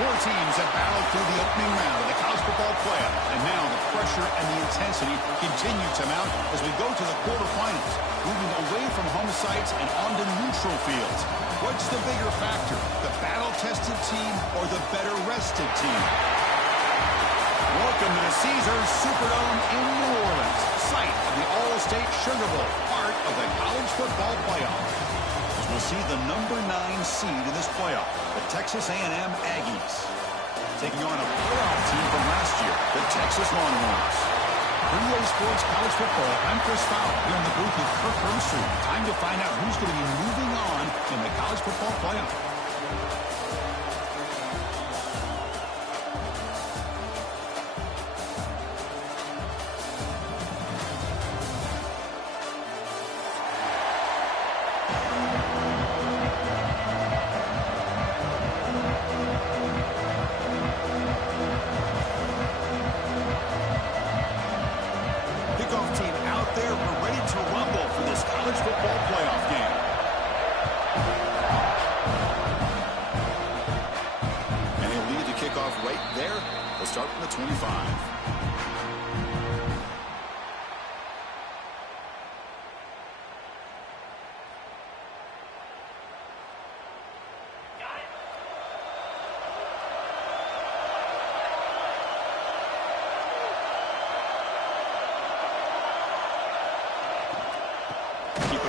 Four teams have battled through the opening round of the college football playoff, and now the pressure and the intensity continue to mount as we go to the quarterfinals, moving away from home sites and onto neutral fields. What's the bigger factor, the battle-tested team or the better-rested team? Welcome to the Caesars Superdome in New Orleans, site of the All-State Sugar Bowl, part of the college football playoff. As we'll see the number 9 seed in this playoff, the Texas A&M Aggies, taking on a playoff team from last year, the Texas Longhorns. For EA Sports College Football, I'm Chris Fowler here in the booth with Kirk Herbstreit. Time to find out who's going to be moving on in the college football playoff.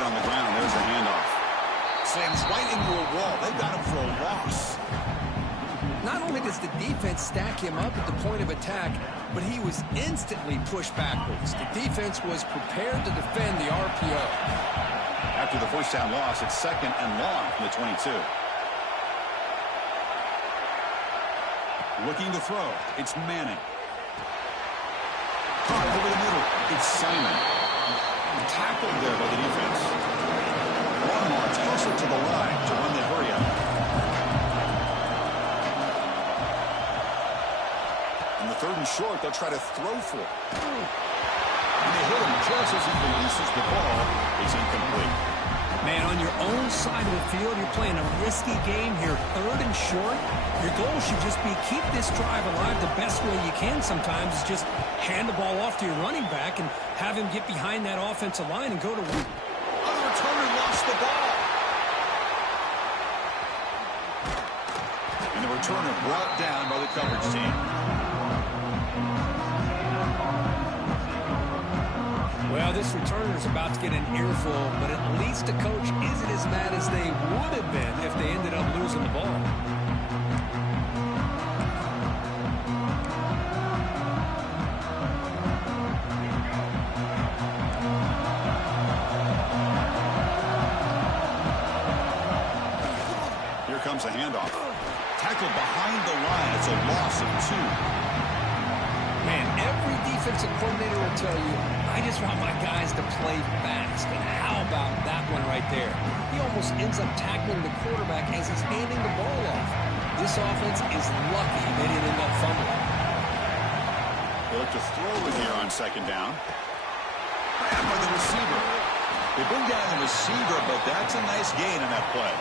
On the ground, there's the handoff. Slams right into a wall. They've got him for a loss. Not only does the defense stack him up at the point of attack, but he was instantly pushed backwards. The defense was prepared to defend the RPO. After the first down loss, it's 2nd and long from the 22. Looking to throw. It's Manning. Caught over the middle. It's Simon. Tackled there by the defense. Longhorn toss it to the line to run the hurry up. In the 3rd and short, they'll try to throw for it. And they hit him just as he releases the ball. It's incomplete. Man, on your own side of the field, you're playing a risky game here. 3rd and short. Your goal should just be keep this drive alive the best way you can sometimes. Is just hand the ball off to your running back and have him get behind that offensive line and go to work. Oh, the returner lost the ball. And the returner brought down by the coverage team. Well, this returner is about to get an earful, but at least the coach isn't as mad as they would have been if they ended up losing the ball. Here comes a handoff. Tackled behind the line. It's a loss of 2. Man, every defensive coordinator will tell you, I just want my guys to play fast. And how about that one right there? He almost ends up tackling the quarterback as he's handing the ball off. This offense is lucky they didn't end up fumbling. They look to throw it here on 2nd down. Grabbed by the receiver. They bring down the receiver, but that's a nice gain in that play.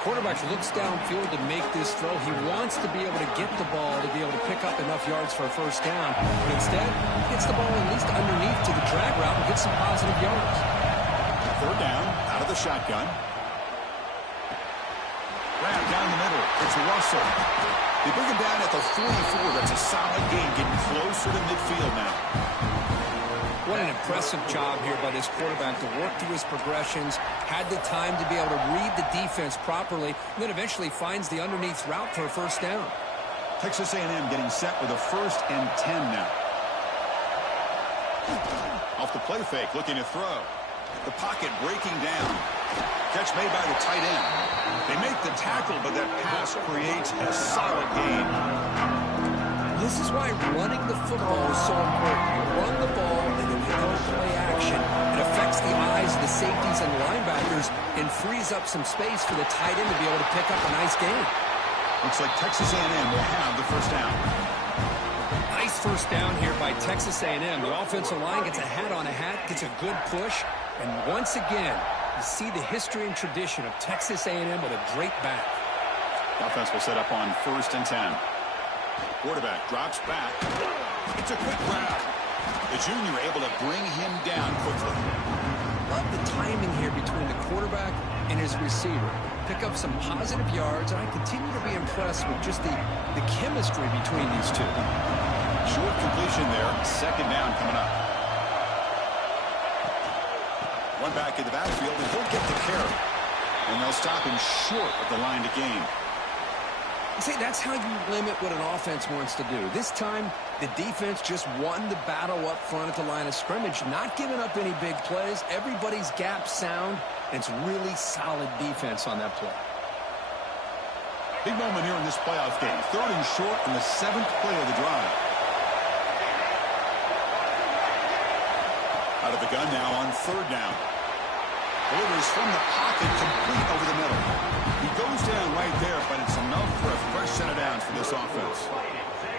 Quarterback looks downfield to make this throw. He wants to be able to get the ball to be able to pick up enough yards for a 1st down. But instead, gets the ball at least underneath to the drag route and gets some positive yards. 3rd down, out of the shotgun. Grab down the middle. It's Russell. They bring him down at the 44. That's a solid gain, getting closer to midfield now. What an impressive job here by this quarterback to work through his progressions, had the time to be able to read the defense properly, and then eventually finds the underneath route for a 1st down. Texas A&M getting set with a 1st and 10 now. Off the play fake, looking to throw. The pocket breaking down. Catch made by the tight end. They make the tackle, but that pass creates a solid gain. This is why running the football is so important. You run the ball, and then you go play action. It affects the eyes of the safeties and linebackers and frees up some space for the tight end to be able to pick up a nice gain. Looks like Texas A&M will have the 1st down. Nice 1st down here by Texas A&M. The offensive line gets a hat on a hat, gets a good push, and once again, you see the history and tradition of Texas A&M with a great back. Offense will set up on 1st and 10. Quarterback drops back. It's a quick grab. The junior able to bring him down quickly. Love the timing here between the quarterback and his receiver. Pick up some positive yards, and I continue to be impressed with just the chemistry between these two. Short completion there. 2nd down coming up. One back in the backfield, and he'll get the carry. And they'll stop him short of the line to gain. See, that's how you limit what an offense wants to do. This time, the defense just won the battle up front at the line of scrimmage, not giving up any big plays. Everybody's gap sound, and it's really solid defense on that play. Big moment here in this playoff game. 3rd and short in the 7th play of the drive. Out of the gun now on 3rd down. Delivers from the pocket, complete over the middle. He goes down right there, but it's enough for a fresh set of downs for this offense.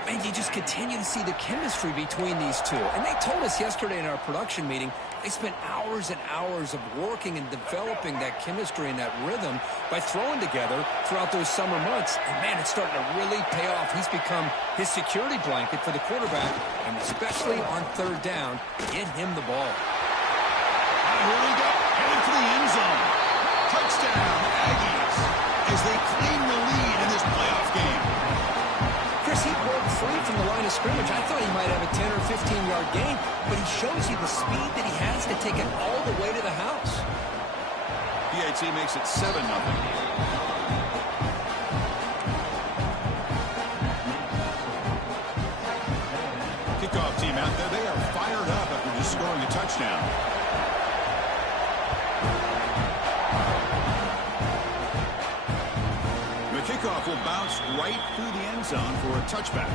And you just continue to see the chemistry between these two. And they told us yesterday in our production meeting, they spent hours and hours of working and developing that chemistry and that rhythm by throwing together throughout those summer months. And, man, it's starting to really pay off. He's become his security blanket for the quarterback, and especially on 3rd down, get him the ball. Here we go. Headed for the end zone. Touchdown, Aggies, as they claim the lead in this playoff game. Chris, he broke free from the line of scrimmage. I thought he might have a 10 or 15-yard gain, but he shows you the speed that he has to take it all the way to the house. PAT makes it 7-0. Kickoff team out there. They are fired up after just scoring a touchdown. The kickoff will bounce right through the end zone for a touchback.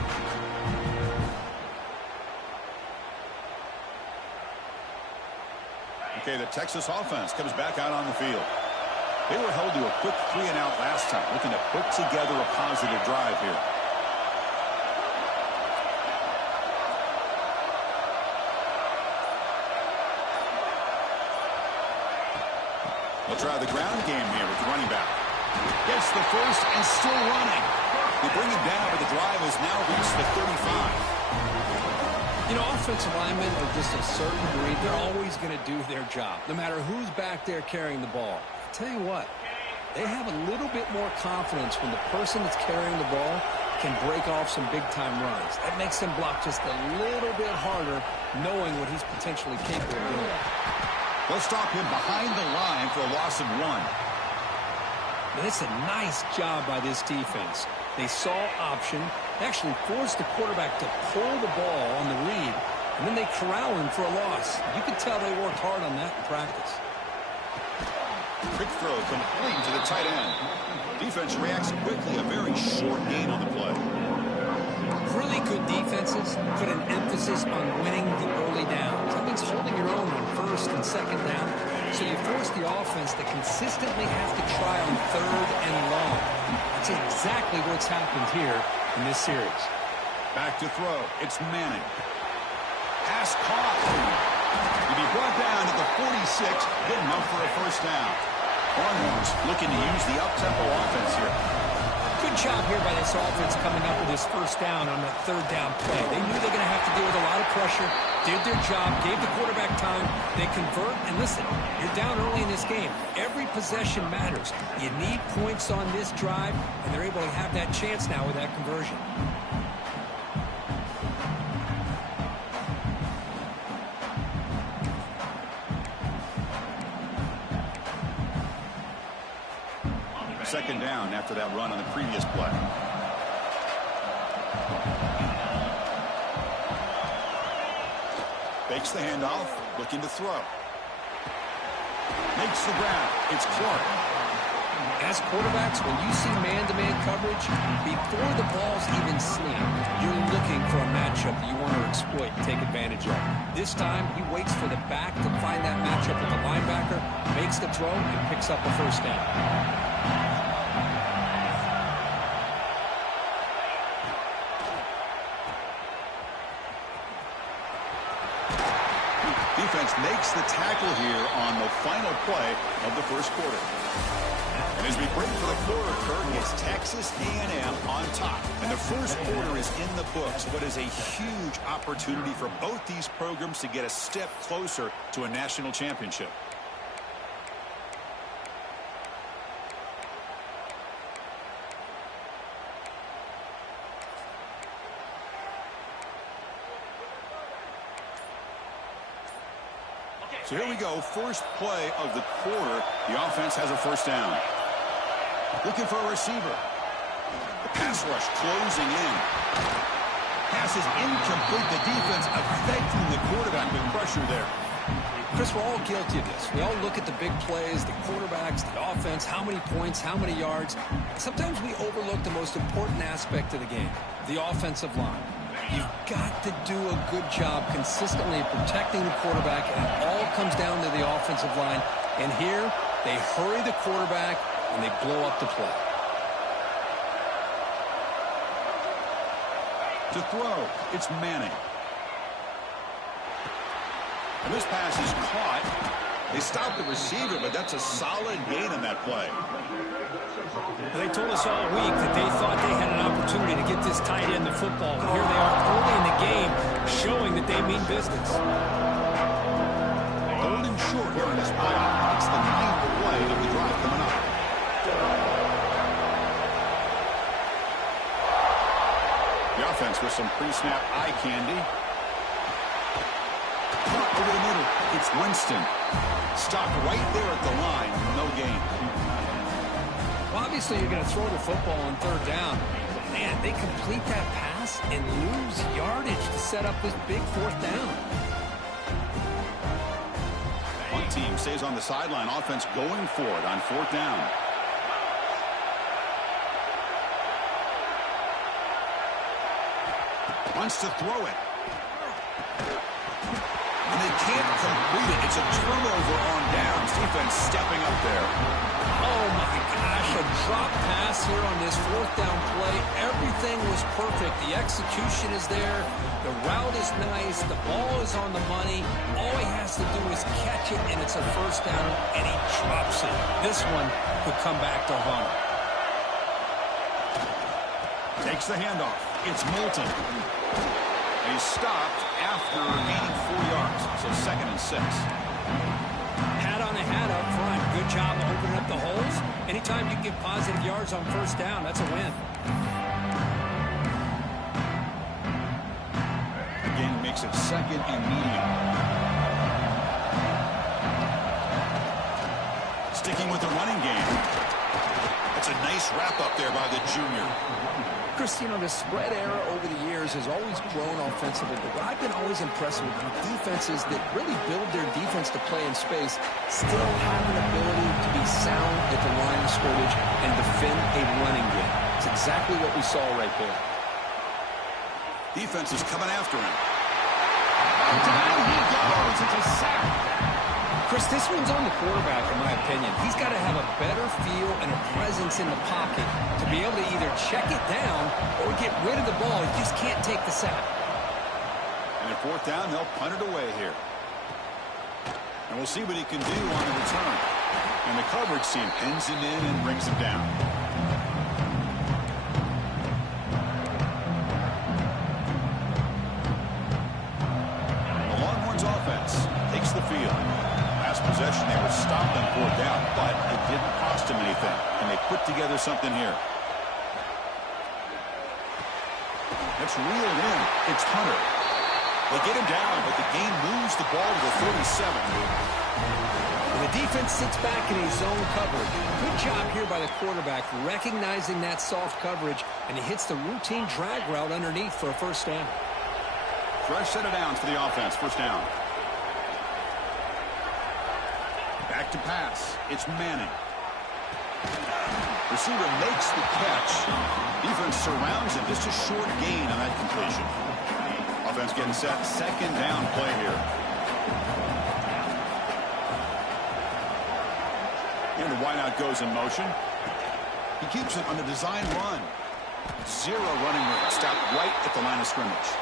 Okay, the Texas offense comes back out on the field. They were held to a quick 3-and-out last time, looking to put together a positive drive here. They'll try the ground game here with the running back. Gets the first and still running. They bring him down, but the drive has now reached the 35. You know, offensive linemen are just a certain breed. They're always going to do their job, no matter who's back there carrying the ball. I tell you what, they have a little bit more confidence when the person that's carrying the ball can break off some big-time runs. That makes them block just a little bit harder, knowing what he's potentially capable of doing. They'll stop him behind the line for a loss of 1. And it's a nice job by this defense. They saw option, actually forced the quarterback to pull the ball on the read, and then they corral him for a loss. You could tell they worked hard on that in practice. Quick throw complete to the tight end. Defense reacts quickly. A very short gain on the play. Really good defenses put an emphasis on winning the early downs. That means holding your own on 1st and 2nd down. So you force the offense to consistently have to try on 3rd and long. That's exactly what's happened here in this series. Back to throw. It's Manning. Pass caught. He'll be brought down to the 46. Good enough for a 1st down. Longhorns looking to use the up-tempo offense here. Good job here by this offense coming up with this 1st down on that 3rd down play. They knew they were going to have to deal with a lot of pressure, did their job, gave the quarterback time. They convert, and listen, you're down early in this game. Every possession matters. You need points on this drive, and they're able to have that chance now with that conversion. Second down after that run on the previous play. Fakes the handoff, looking to throw. Makes the grab. It's Clark. As quarterbacks, when you see man-to-man coverage, before the ball's even snapped, you're looking for a matchup that you want to exploit and take advantage of. This time, he waits for the back to find that matchup with the linebacker, makes the throw, and picks up a 1st down. Defense makes the tackle here on the final play of the first quarter. And as we break for the quarter, Kurt, it's Texas A&M on top. And the first quarter is in the books. What is a huge opportunity for both these programs to get a step closer to a national championship. So here we go, first play of the quarter. The offense has a first down. Looking for a receiver. The pass rush closing in. Pass is incomplete. The defense affecting the quarterback with pressure there. Chris, we're all guilty of this. We all look at the big plays, the quarterbacks, the offense, how many points, how many yards. Sometimes we overlook the most important aspect of the game, the offensive line. You've got to do a good job consistently protecting the quarterback, and it all comes down to the offensive line. And here, they hurry the quarterback, and they blow up the play. To throw, it's Manning. And this pass is caught. They stopped the receiver, but that's a solid gain on that play. They told us all week that they thought they had an opportunity to get this tight end the football. Here they are early in the game, showing that they mean business. Third and short here in this play. It's the 9th play of the drive coming up. The offense with some pre-snap eye candy. Caught over the middle. It's Winston. Stopped right there at the line. No gain. Well, obviously, you're going to throw the football on third down. Man, they complete that pass and lose yardage to set up this big fourth down. One team stays on the sideline. Offense going for it on fourth down. Wants to throw it. And they can't complete it. It's a turnover on downs. Defense stepping up there. Oh, my gosh. A drop pass here on this fourth down play. Everything was perfect. The execution is there. The route is nice. The ball is on the money. All he has to do is catch it, and it's a first down, and he drops it. This one could come back to haunt him. Takes the handoff. It's Moulton. He's stopped after gaining 4 yards, so 2nd and 6. Hat on a hat up front. Good job opening up the holes. Anytime you can get positive yards on first down, that's a win. Again, makes it 2nd and medium. Sticking with the running game. That's a nice wrap up there by the junior. Chris, you know, the spread era over the years has always grown offensively, but what I've been always impressed with defenses that really build their defense to play in space still have an ability to be sound at the line of scrimmage and defend a running game. It's exactly what we saw right there. Defense is coming after him. Down he goes. It's a sack. Chris, this one's on the quarterback, in my opinion. He's got to have a better feel and a presence in the pocket to be able to either check it down or get rid of the ball. He just can't take the sack. And at fourth down, they'll punt it away here. And we'll see what he can do on the return. And the coverage team pins him in and brings him down. The Longhorns offense takes the field. Possession, they were stopped on fourth down, but it didn't cost them anything, and they put together something here. That's reeled in. It's Hunter. They get him down, but the game moves the ball to the 37. And the defense sits back in his zone coverage. Good job here by the quarterback, recognizing that soft coverage, and he hits the routine drag route underneath for a first down. Fresh set of downs for the offense. First down. Back to pass. It's Manning. Receiver makes the catch. Defense surrounds him. Just a short gain on that completion. Offense getting set. Second down play here. And the wideout goes in motion. He keeps it on the design run. Zero running room. Stopped right at the line of scrimmage.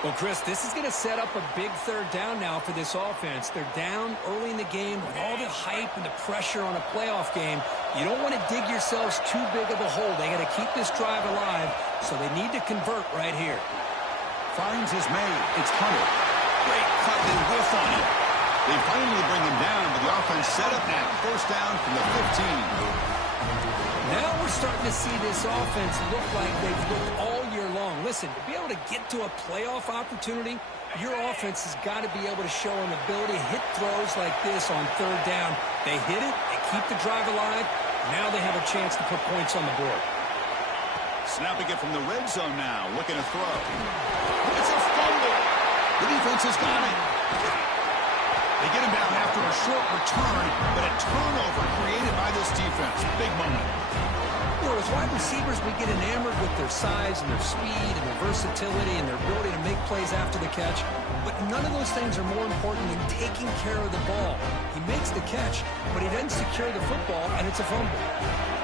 Well, Chris, this is going to set up a big third down now for this offense. They're down early in the game with all the hype and the pressure on a playoff game. You don't want to dig yourselves too big of a hole. They got to keep this drive alive, so they need to convert right here. Finds is made. It's Hunter. Great cut and whiff on him. They finally bring him down, but the offense set up now. First down from the 15. Now we're starting to see this offense look like they've looked all year long. Listen, to be able to get to a playoff opportunity, your offense has got to be able to show an ability to hit throws like this on third down. They hit it, they keep the drive alive. Now they have a chance to put points on the board. Snapping it from the red zone now, looking to throw. It's a fumble. The defense has got it. They get him down after a short return, but a turnover created by this defense. Big moment. You know, as wide receivers, we get enamored with their size and their speed and their versatility and their ability to make plays after the catch. But none of those things are more important than taking care of the ball. He makes the catch, but he doesn't secure the football, and it's a fumble.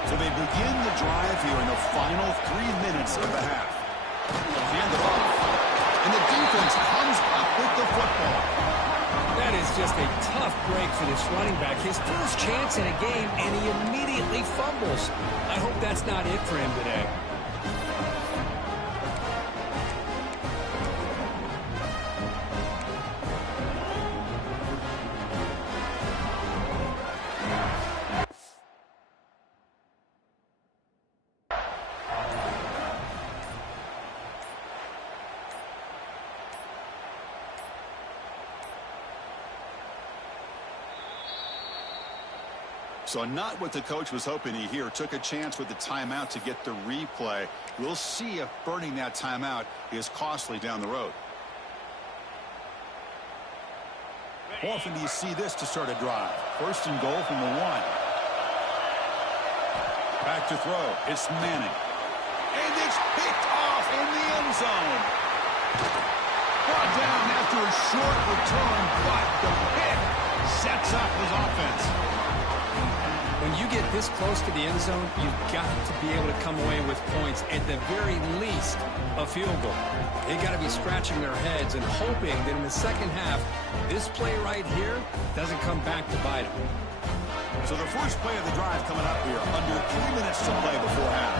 So they begin the drive here in the final 3 minutes of the half. Hand it off. And the defense comes up with the football. That is just a tough break for this running back. His first chance in a game, and he immediately fumbles. I hope that's not it for him today. So not what the coach was hoping to hear. Took a chance with the timeout to get the replay. We'll see if burning that timeout is costly down the road. How often do you see this to start a drive? First and goal from the 1. Back to throw. It's Manning. And it's picked off in the end zone. Brought down after a short return, but the pick sets up his offense. When you get this close to the end zone, you've got to be able to come away with points, at the very least, a field goal. They got to be scratching their heads and hoping that in the second half, this play right here doesn't come back to bite them. So the first play of the drive coming up here, under 3 minutes to play before half.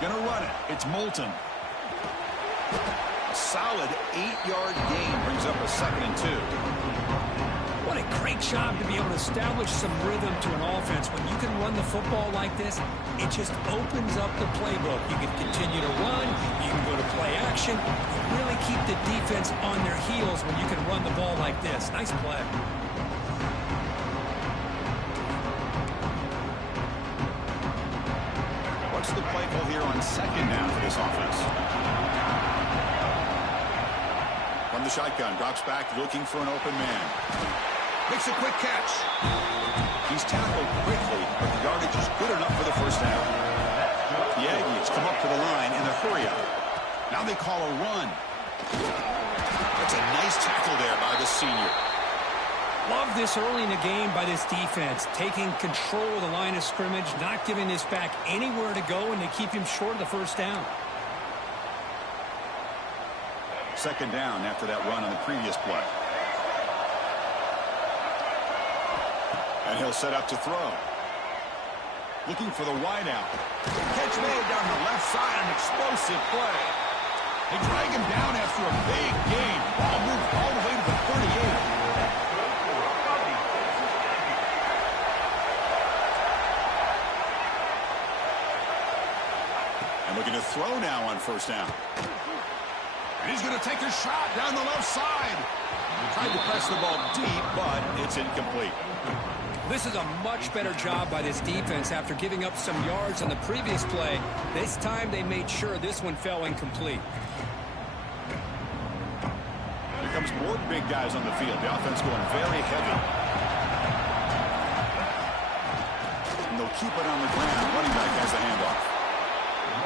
Gonna run it. It's Moulton. A solid 8-yard gain brings up a 2nd and 2. What a great job to be able to establish some rhythm to an offense. When you can run the football like this, it just opens up the playbook. You can continue to run. You can go to play action. You really keep the defense on their heels when you can run the ball like this. Nice play. What's the play call here on 2nd down for this offense? From the shotgun, drops back, looking for an open man. Makes a quick catch. He's tackled quickly, but the yardage is good enough for the first down. The Aggies come up to the line in a hurry-up. Now they call a run. That's a nice tackle there by the senior. Love this early in the game by this defense, taking control of the line of scrimmage, not giving this back anywhere to go, and they keep him short of the first down. 2nd down after that run on the previous play. And he'll set up to throw. Looking for the wideout. Catch made down the left side, an explosive play. They drag him down after a big gain. Ball moved all the way to the 38. And looking to throw now on first down. And he's going to take a shot down the left side. He tried to press the ball deep, but it's incomplete. This is a much better job by this defense after giving up some yards on the previous play. This time they made sure this one fell incomplete. Here comes more big guys on the field. The offense going very heavy. And they'll keep it on the ground. Running back has the handoff.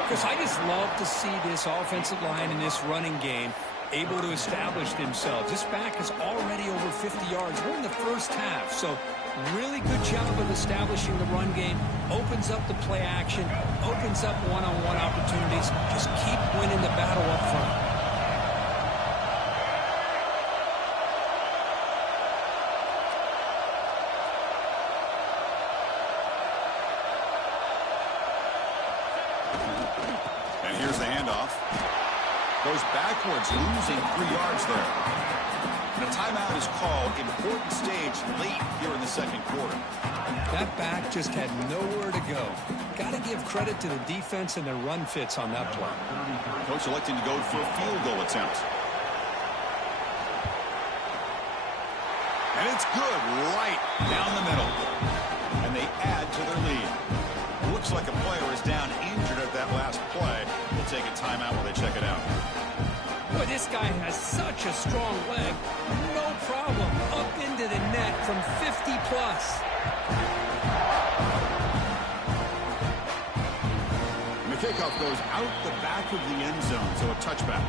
Because I just love to see this offensive line in this running game able to establish themselves. This back is already over 50 yards. We're in the first half, so Really good job of establishing the run game. Opens up the play action. Opens up one-on-one opportunities. Just keep winning the battle up front. And here's the handoff. Goes backwards, losing 3 yards there. And a timeout is called. Important stage late here in the second quarter. That back just had nowhere to go. Got to give credit to the defense and their run fits on that play. Coach electing to go for a field goal attempt. And it's good right down the middle. And they add to their lead. Looks like a player is down injured at that last play. We'll take a timeout while they check it out. Boy, this guy has such a strong leg. No problem. Up into the net from 50 plus. And the kickoff goes out the back of the end zone, so a touchback.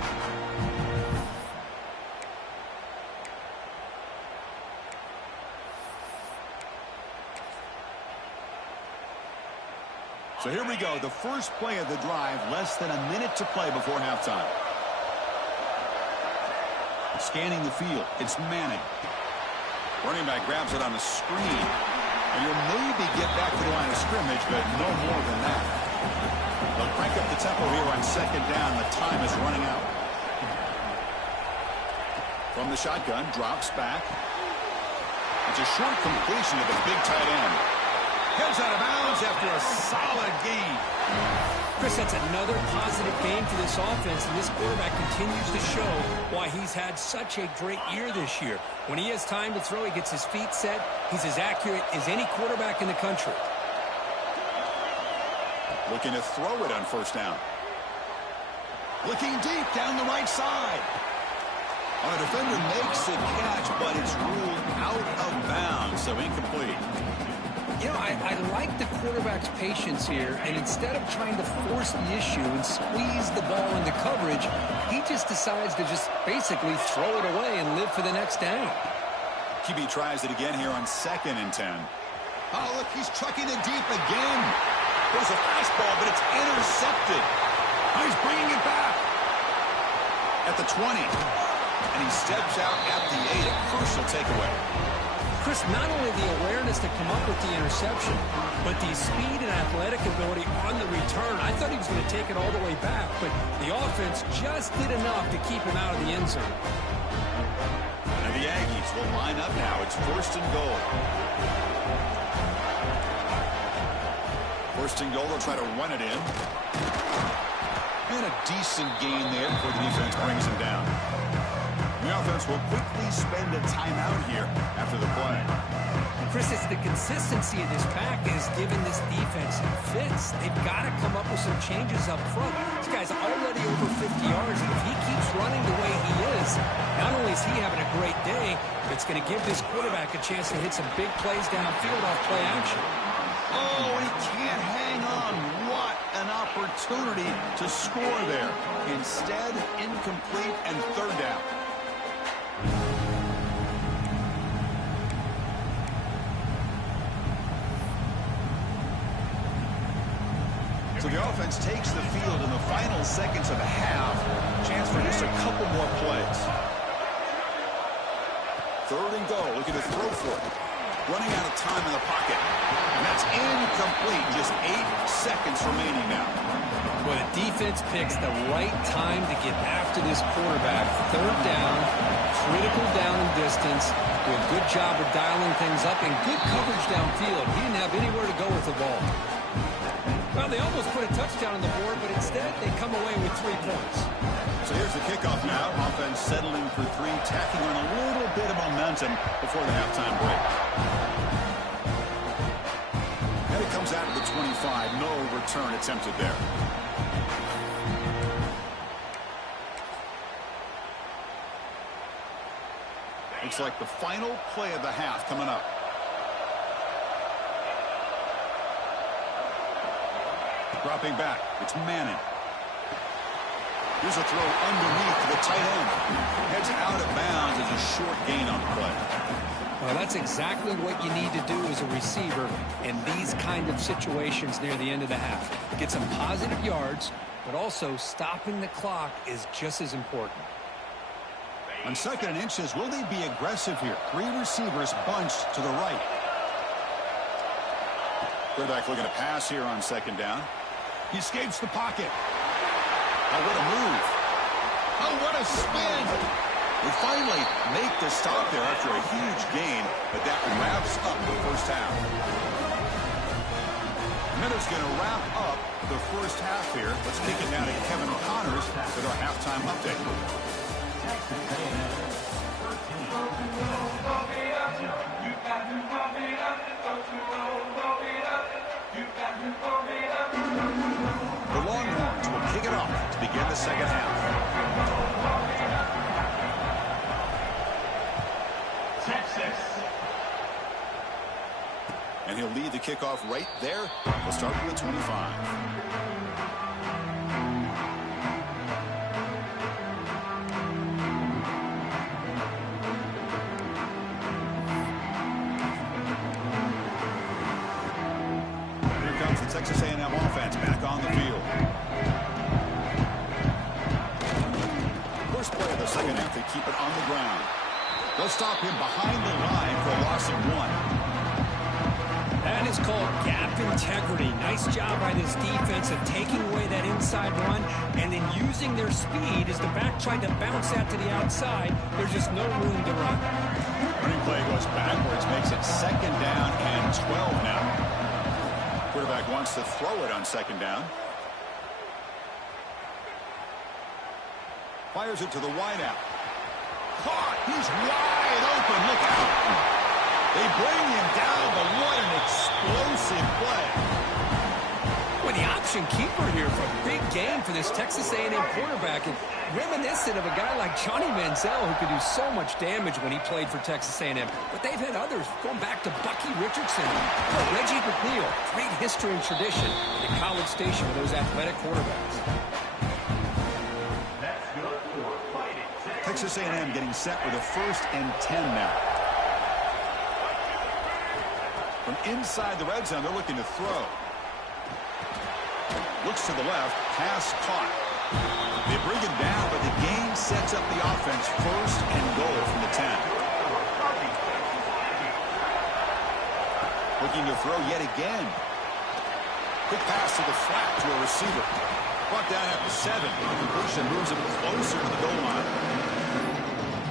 So here we go, the first play of the drive, less than a minute to play before halftime. Scanning the field, it's Manning. Running back grabs it on the screen. And you'll maybe get back to the line of scrimmage, but no more than that. They'll crank up the tempo here on second down. The time is running out. From the shotgun, drops back. It's a short completion to the big tight end. Heads out of bounds after a solid gain. Chris, that's another positive game for this offense, and this quarterback continues to show why he's had such a great year this year. When he has time to throw, he gets his feet set. He's as accurate as any quarterback in the country. Looking to throw it on first down. Looking deep down the right side. A defender makes the catch, but it's ruled out of bounds, so incomplete. You know, I like the quarterback's patience here, and instead of trying to force the issue and squeeze the ball into coverage, he just decides to just basically throw it away and live for the next down. QB tries it again here on 2nd and 10. Oh, look, he's trucking it deep again. There's a fastball, but it's intercepted. Oh, he's bringing it back. At the 20. And he steps out at the 8. A crucial takeaway. Chris, not only the awareness to come up with the interception, but the speed and athletic ability on the return. I thought he was going to take it all the way back, but the offense just did enough to keep him out of the end zone. And the Aggies will line up now. It's 1st and goal. 1st and goal, they'll try to run it in. And a decent gain there before the defense brings him down. The offense will quickly spend a timeout here after the play. Chris, it's the consistency of this pack is giving this defense fits. They've got to come up with some changes up front. This guy's already over 50 yards, and if he keeps running the way he is, not only is he having a great day, but it's going to give this quarterback a chance to hit some big plays downfield off play action. Oh, he can't hang on. What an opportunity to score there. Instead, incomplete and 3rd down. So the offense takes the field in the final seconds of the half. Chance for just a couple more plays. 3rd and goal, looking to throw for it. Running out of time in the pocket. And that's incomplete. Just 8 seconds remaining now. Well, the defense picks the right time to get after this quarterback. 3rd down, critical down and distance. Do a good job of dialing things up and good coverage downfield. He didn't have anywhere to go with the ball. Well, they almost put a touchdown on the board, but instead they come away with 3 points. So here's the kickoff now. Offense settling for 3, tacking on a little bit of momentum before the halftime break. And it comes out of the 25. No return attempted there. Looks like the final play of the half coming up. Dropping back, it's Manning. Here's a throw underneath to the tight end. Heads out of bounds as a short gain on the play. Well, that's exactly what you need to do as a receiver in these kind of situations near the end of the half. Get some positive yards, but also stopping the clock is just as important. On 2nd and inches, will they be aggressive here? 3 receivers bunched to the right. Quarterback looking to pass here on 2nd down. He escapes the pocket. Oh, what a move. Oh, what a spin. We finally make the stop there after a huge gain, but that wraps up the first half. Minutes going to wrap up the first half here. Let's kick it down to Kevin Connors with our halftime update. The Longhorns will kick it off to begin the second half. Texas. And he'll lead the kickoff right there. We'll start with the 25. Texas A&M offense back on the field. First play of the second half, they keep it on the ground. They'll stop him behind the line for a loss of 1. That is called gap integrity. Nice job by this defense of taking away that inside run and then using their speed as the back tried to bounce that to the outside. There's just no room to run. Running play goes backwards, makes it 2nd down and 12 now. Quarterback wants to throw it on 2nd down. Fires it to the wideout. Caught. He's wide open. Look out. They bring him down, but what an explosive play. Well, the option keeper here for a big game for this Texas A&M quarterback, and reminiscent of a guy like Johnny Manziel who could do so much damage when he played for Texas A&M. But they've had others going back to Bucky Richardson, Reggie McNeil. Great history and tradition at College Station with those athletic quarterbacks. Texas A&M getting set with a 1st and 10 now. From inside the red zone, they're looking to throw. Looks to the left, pass caught. They bring him down, but the game sets up the offense 1st and goal from the 10. Looking to throw yet again. Quick pass to the flat to a receiver. Brought down at the 7. The completion moves him closer to the goal line.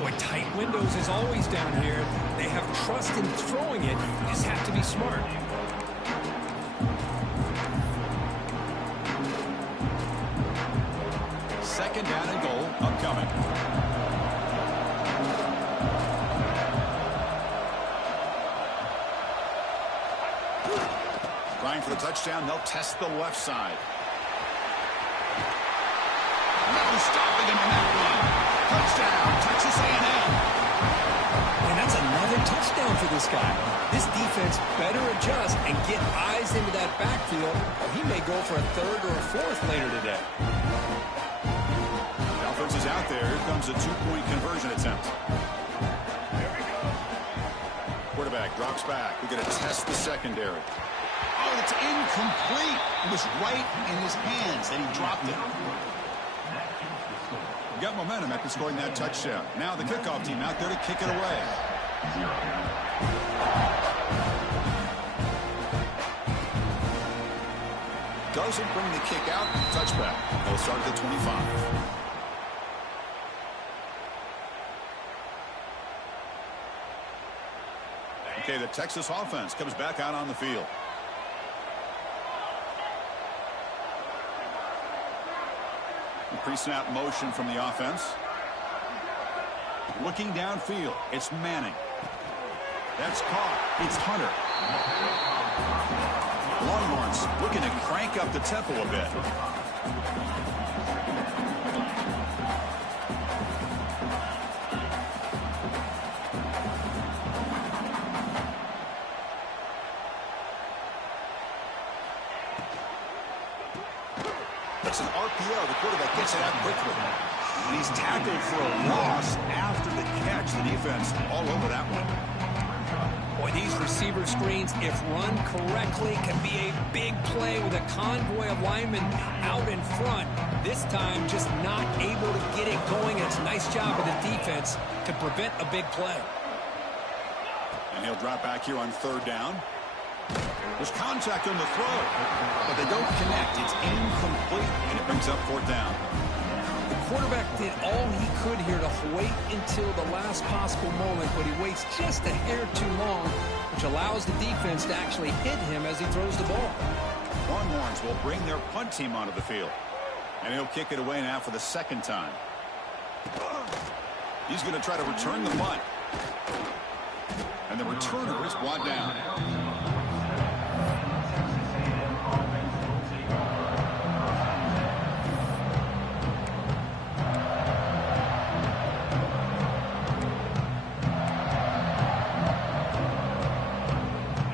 Boy, tight windows is always down here. They have trust in throwing it. You just have to be smart. Second down and goal upcoming. Trying for the touchdown. They'll test the left side. No stopping him on that one. Touchdown, Texas A&M. And that's another touchdown for this guy. This defense better adjust and get eyes into that backfield, or he may go for a 3rd or a 4th later today. The offense is out there. Here comes a 2-point conversion attempt. Quarterback drops back. We're going to test the secondary. Oh, it's incomplete. It was right in his hands, and he dropped it. Got momentum after scoring that touchdown. Now the kickoff team out there to kick it away. Doesn't bring the kick out. Touchback. They'll start at the 25. Okay, the Texas offense comes back out on the field. Pre-snap motion from the offense. Looking downfield, it's Manning. That's caught. It's Hunter. Longhorns looking to crank up the tempo a bit. It's an RPO. The quarterback gets it out quickly. And he's tackled for a loss after the catch. The defense all over that one. Boy, these receiver screens, if run correctly, can be a big play with a convoy of linemen out in front. This time, just not able to get it going. It's a nice job of the defense to prevent a big play. And he'll drop back here on third down. There's contact on the throw, but they don't connect. It's incomplete, and it brings up fourth down. The quarterback did all he could here to wait until the last possible moment, but he waits just a hair too long, which allows the defense to actually hit him as he throws the ball. Longhorns will bring their punt team onto the field. And he'll kick it away now for the second time. He's going to try to return the punt. And the returner is brought down.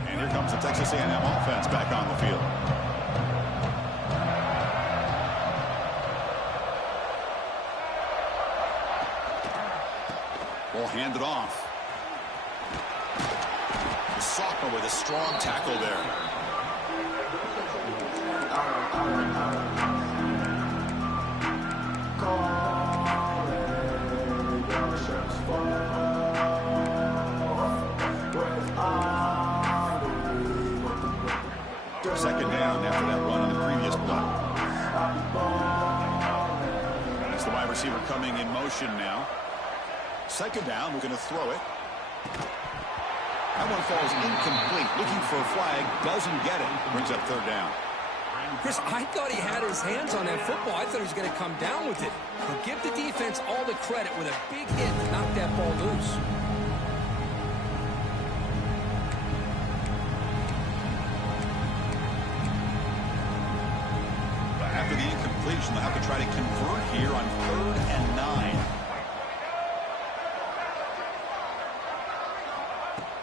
And here comes the Texas A&M offense back on the field. Ball handed off. The sophomore with a strong tackle there. Second down after that run on the previous play. It's the wide receiver coming in motion now. Second down, we're going to throw it. That one falls incomplete. Looking for a flag, doesn't get it. Brings up third down. Chris, I thought he had his hands on that football. I thought he was going to come down with it. But give the defense all the credit with a big hit to knock that ball loose. After the incompletion, they'll have to try to convert here on 3rd and 9.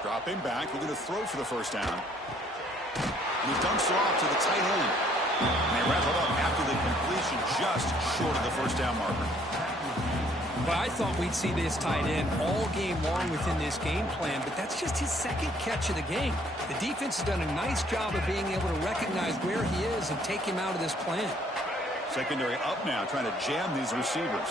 Dropping back, we're going to throw for the first down. And he dumps it off to the tight end. And they wrap it up after the completion, just short of the first down marker. But I thought we'd see this tight end all game long within this game plan, but that's just his second catch of the game. The defense has done a nice job of being able to recognize where he is and take him out of this plan. Secondary up now, trying to jam these receivers.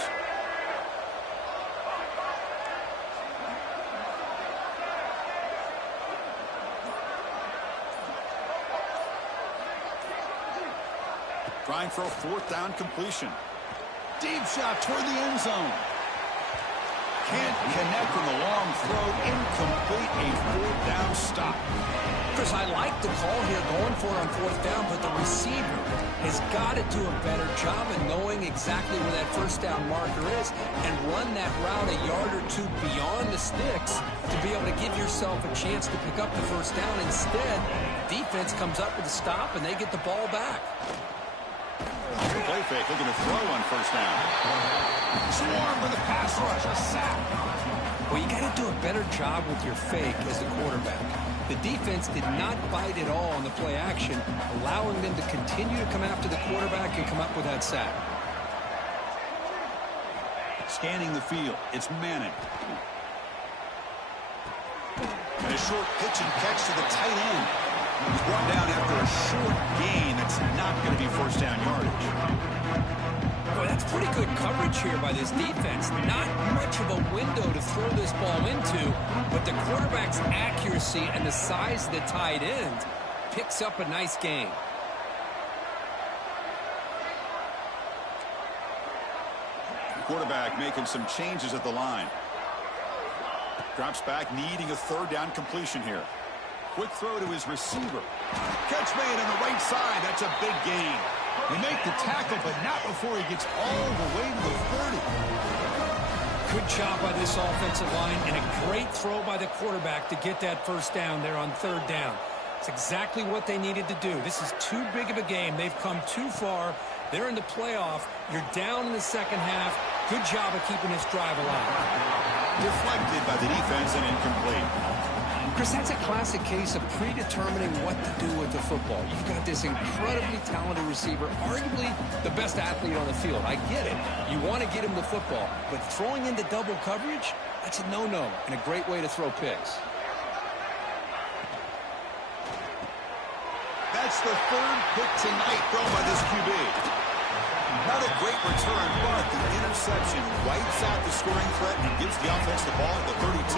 Trying for a fourth down completion. Deep shot toward the end zone. Can't connect on the long throw. Incomplete. A fourth down stop. Chris, I like the call here going for it on fourth down, but the receiver has got to do a better job of knowing exactly where that first down marker is and run that route a yard or two beyond the sticks to be able to give yourself a chance to pick up the first down. Instead, defense comes up with a stop and they get the ball back. Play fake, looking to throw on first down. Swarm with a pass rush, a sack. Well, you got to do a better job with your fake as the quarterback. The defense did not bite at all on the play action, allowing them to continue to come after the quarterback and come up with that sack. Scanning the field, it's Manning. And a short pitch and catch to the tight end. He's brought down after a short gain. That's not going to be first down yardage. Boy, that's pretty good coverage here by this defense. Not much of a window to throw this ball into, but the quarterback's accuracy and the size of the tight end picks up a nice gain. The quarterback making some changes at the line. Drops back, needing a third down completion here. Quick throw to his receiver. Catch made on the right side. That's a big gain. They make the tackle, but not before he gets all the way to the 30. Good job by this offensive line and a great throw by the quarterback to get that first down there on third down. It's exactly what they needed to do. This is too big of a game. They've come too far. They're in the playoff. You're down in the second half. Good job of keeping this drive alive. Deflected by the defense and incomplete. Chris, that's a classic case of predetermining what to do with the football. You've got this incredibly talented receiver, arguably the best athlete on the field. I get it. You want to get him the football, but throwing into double coverage, that's a no-no and a great way to throw picks. It's the third pick tonight thrown by this QB. Not a great return, but the interception wipes out the scoring threat and gives the offense the ball at the 32.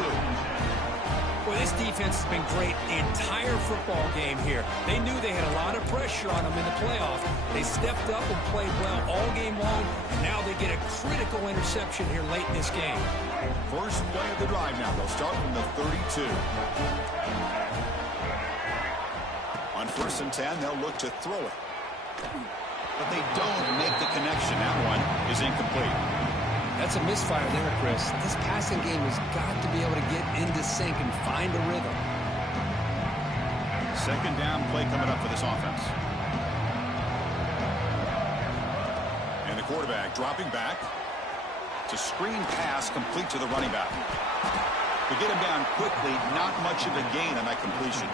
Well, this defense has been great the entire football game here. They knew they had a lot of pressure on them in the playoff. They stepped up and played well all game long, and now they get a critical interception here late in this game. First play of the drive now. They'll start from the 32. On 1st and 10, they'll look to throw it. But they don't make the connection. That one is incomplete. That's a misfire there, Chris. This passing game has got to be able to get into sync and find a rhythm. Second down play coming up for this offense. And the quarterback dropping back. It's a screen pass complete to the running back. To get him down quickly, not much of a gain on that completion.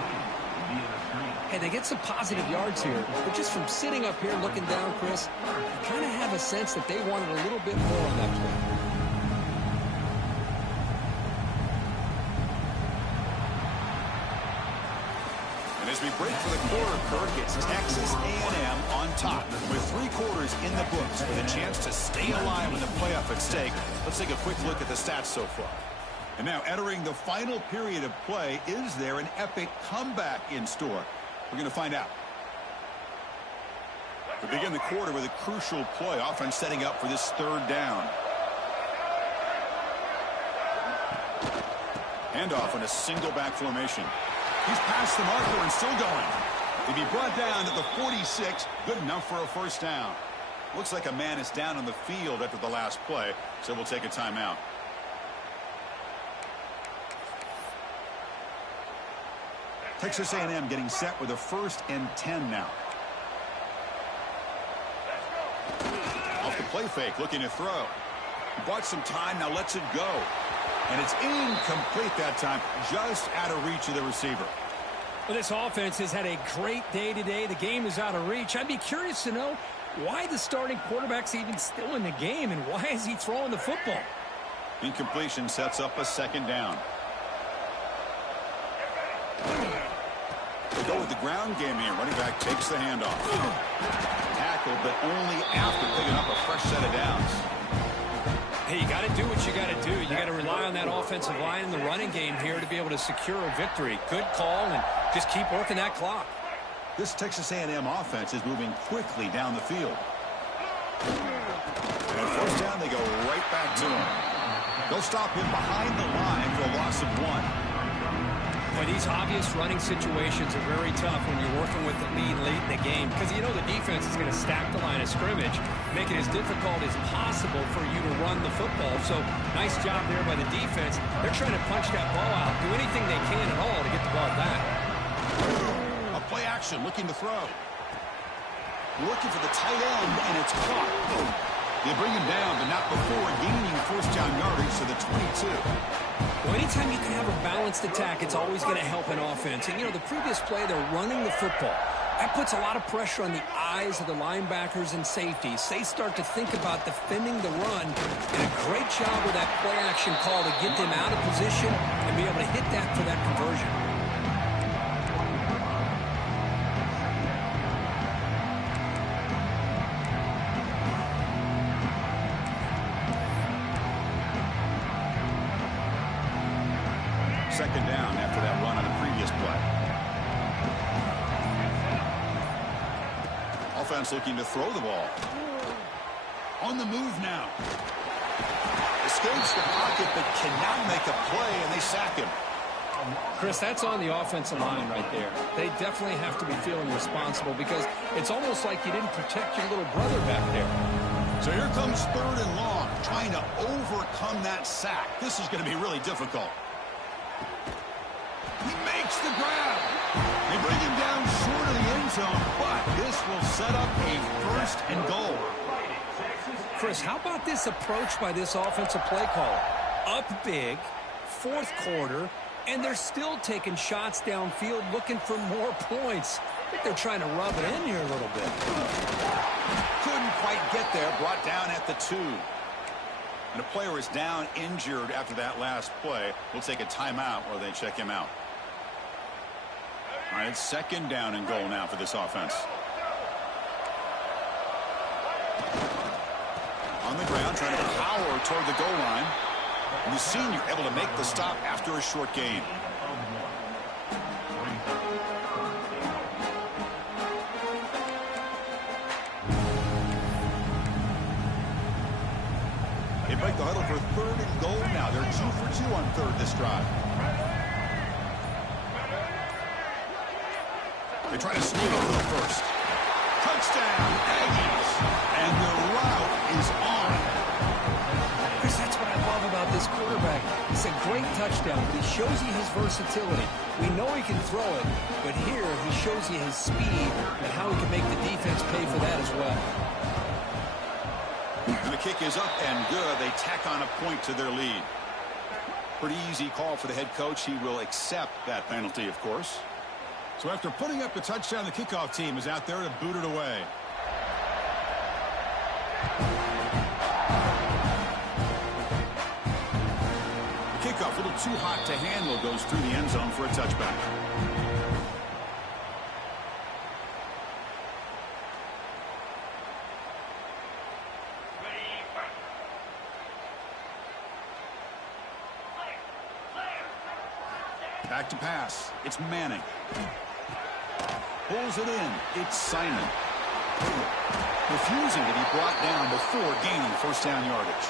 Hey, they get some positive yards here, but just from sitting up here looking down, Chris, you kind of have a sense that they wanted a little bit more on that play. And as we break for the quarter, Kirk, it's Texas A&M on top. With 3 quarters in the books, with a chance to stay alive in the playoff at stake, let's take a quick look at the stats so far. And now entering the final period of play, is there an epic comeback in store? We're going to find out. We begin the quarter with a crucial play. Offense setting up for this 3rd down. Handoff on a single back formation. He's past the marker and still going. He'll be brought down at the 46. Good enough for a 1st down. Looks like a man is down on the field after the last play, so we'll take a timeout. Texas A&M getting set with a 1st and 10 now. Off the play fake, looking to throw. He bought some time, now lets it go. And it's incomplete that time, just out of reach of the receiver. Well, this offense has had a great day today. The game is out of reach. I'd be curious to know why the starting quarterback's even still in the game, and why is he throwing the football? Incompletion sets up a 2nd down. They go with the ground game here. Running back takes the handoff. Tackled, but only after picking up a fresh set of downs. Hey, you got to do what you got to do. You got to rely on that offensive line in the running game here to be able to secure a victory. Good call, and just keep working that clock. This Texas A&M offense is moving quickly down the field. And 1st down, they go right back to him. They'll stop him behind the line for a loss of 1. Well, these obvious running situations are very tough when you're working with the lead late in the game, because you know the defense is going to stack the line of scrimmage, make it as difficult as possible for you to run the football. So nice job there by the defense. They're trying to punch that ball out, do anything they can at all to get the ball back. A play action, looking to throw. Looking for the tight end, and it's caught. They bring him down, but not before gaining 1st down yardage to the 22. Well, anytime you can have a balanced attack, it's always going to help an offense. And, you know, the previous play, they're running the football. That puts a lot of pressure on the eyes of the linebackers and safeties. They start to think about defending the run. And a great job with that play action call to get them out of position and be able to hit that for that conversion. Second down after that run on the previous play. Offense looking to throw the ball. On the move now. Escapes the pocket but cannot make a play, and they sack him. Chris, that's on the offensive line right there. They definitely have to be feeling responsible, because it's almost like you didn't protect your little brother back there. So here comes 3rd and long, trying to overcome that sack. This is going to be really difficult. He makes the grab. They bring him down short of the end zone, but this will set up a 1st and goal. Chris, how about this approach by this offensive play caller? Up big, 4th quarter, and they're still taking shots downfield looking for more points. I think they're trying to rub it in here a little bit. Couldn't quite get there, brought down at the 2. And a player is down injured after that last play. We'll take a timeout while they check him out. All right, it's second down and goal now for this offense. On the ground, trying to power toward the goal line. And the senior able to make the stop after a short gain. They break the huddle for third and goal now. They're 2 for 2 on third this drive. They try to sneak it for the first. Touchdown, Aggies. And the route is on. Chris, that's what I love about this quarterback. It's a great touchdown, but he shows you his versatility. We know he can throw it, but here he shows you his speed and how he can make the defense pay for that as well. And the kick is up and good. They tack on a point to their lead. Pretty easy call for the head coach. He will accept that penalty, of course. So after putting up the touchdown, the kickoff team is out there to boot it away. The kickoff, a little too hot to handle, goes through the end zone for a touchback. Back to pass. It's Manning. Pulls it in. It's Simon. Refusing to be brought down before gaining first down yardage.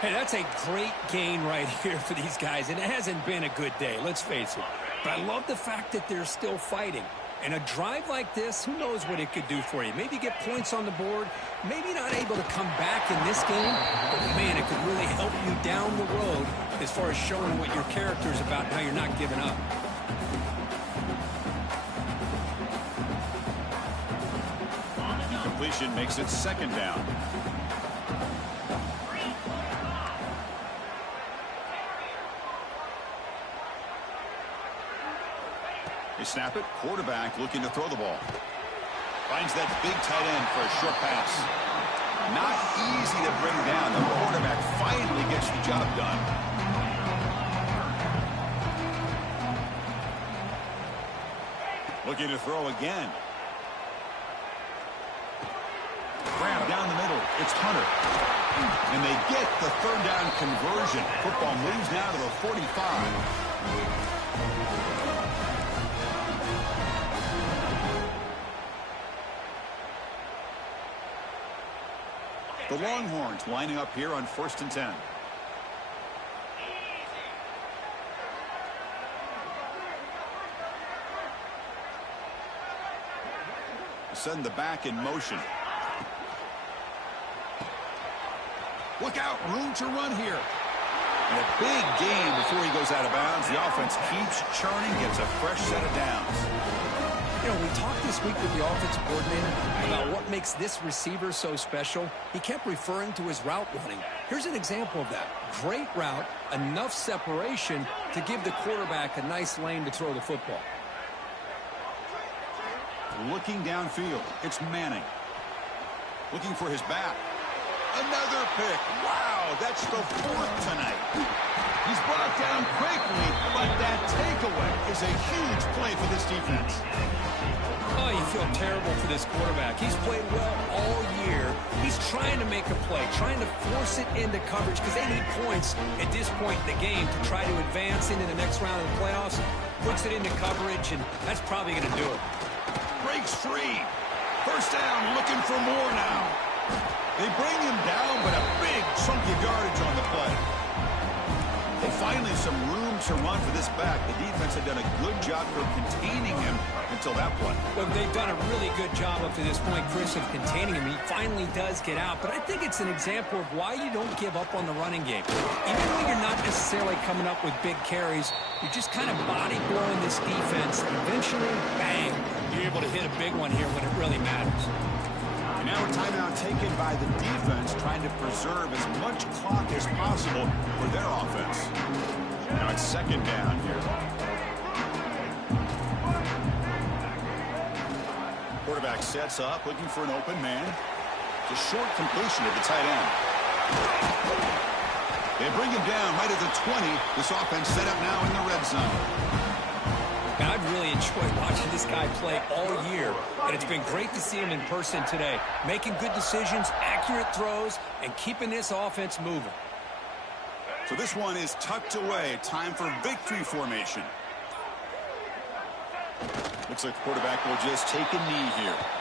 Hey, that's a great gain right here for these guys, and it hasn't been a good day, let's face it. But I love the fact that they're still fighting. And a drive like this, who knows what it could do for you. Maybe get points on the board, maybe not able to come back in this game, but man, it could really help you down the road as far as showing what your character is about and how you're not giving up. Completion makes it second down. They snap it. Quarterback looking to throw the ball. Finds that big tight end for a short pass. Not easy to bring down. The quarterback finally gets the job done. Looking to throw again. Grab down the middle. It's Hunter. And they get the third down conversion. Football moves now to the 45. The Longhorns lining up here on 1st and 10. Send the back in motion. Look out, room to run here. And a big gain before he goes out of bounds. The offense keeps churning, gets a fresh set of downs. You know, we talked this week with the offensive coordinator about what makes this receiver so special. He kept referring to his route running. Here's an example of that. Great route, enough separation to give the quarterback a nice lane to throw the football. Looking downfield, it's Manning. Looking for his back. Another pick. Wow, that's the 4th tonight. He's brought down quickly, but that takeaway is a huge play for this defense. Oh, you feel terrible for this quarterback. He's played well all year. He's trying to make a play, trying to force it into coverage because they need points at this point in the game to try to advance into the next round of the playoffs. Puts it into coverage, and that's probably going to do it. Breaks free. First down, looking for more now. They bring him down, but a big chunk of yardage on the play. Well, finally, some room to run for this back. The defense had done a good job for containing him until that play. Look, they've done a really good job up to this point, Chris, of containing him. He finally does get out, but I think it's an example of why you don't give up on the running game. Even when you're not necessarily coming up with big carries, you're just kind of body blowing this defense, and eventually, bang, you're able to hit a big one here when it really matters. And now a timeout taken by the defense, trying to preserve as much clock as possible for their offense. Now it's second down here. Quarterback sets up, looking for an open man. It's a short completion to the tight end. They bring him down right at the 20. This offense set up now in the red zone. Now, I've really enjoyed watching this guy play all year, and it's been great to see him in person today, making good decisions, accurate throws, and keeping this offense moving. So this one is tucked away. Time for victory formation. Looks like the quarterback will just take a knee here.